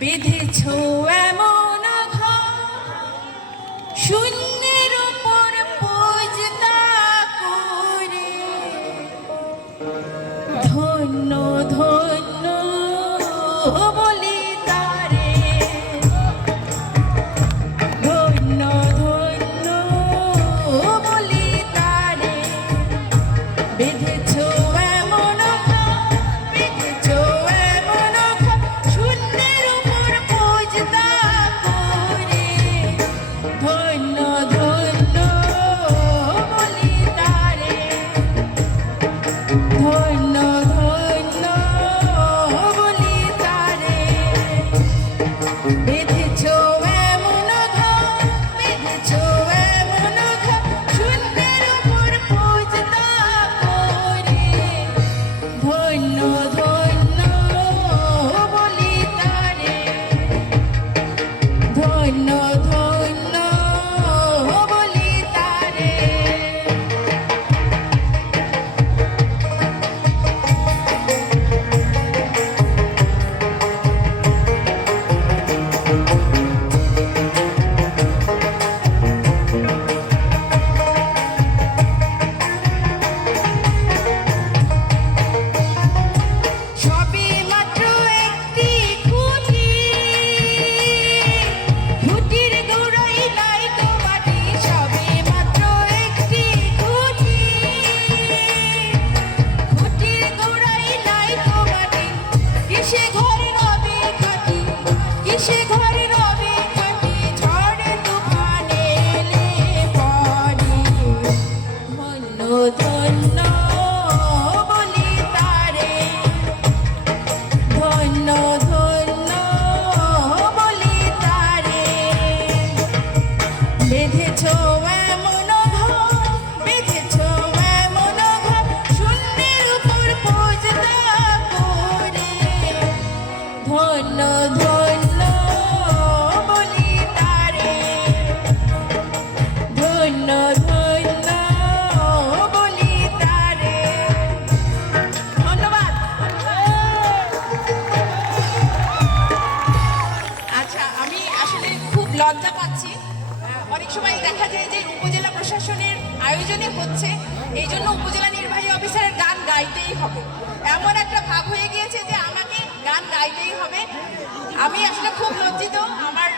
বেঁধেছ এমন শূন্যের উপর পূজতা করে। ধন্য ধন্য Lord, no. লজ্জা পাচ্ছি। অনেক সময় দেখা যায় যে উপজেলা প্রশাসনের আয়োজনে হচ্ছে, এই জন্য উপজেলা নির্বাহী অফিসারের গান গাইতেই হবে। এমন একটা ভাব হয়ে গিয়েছে যে আমাকে গান গাইতেই হবে। আমি আসলে খুব লজ্জিত, আমার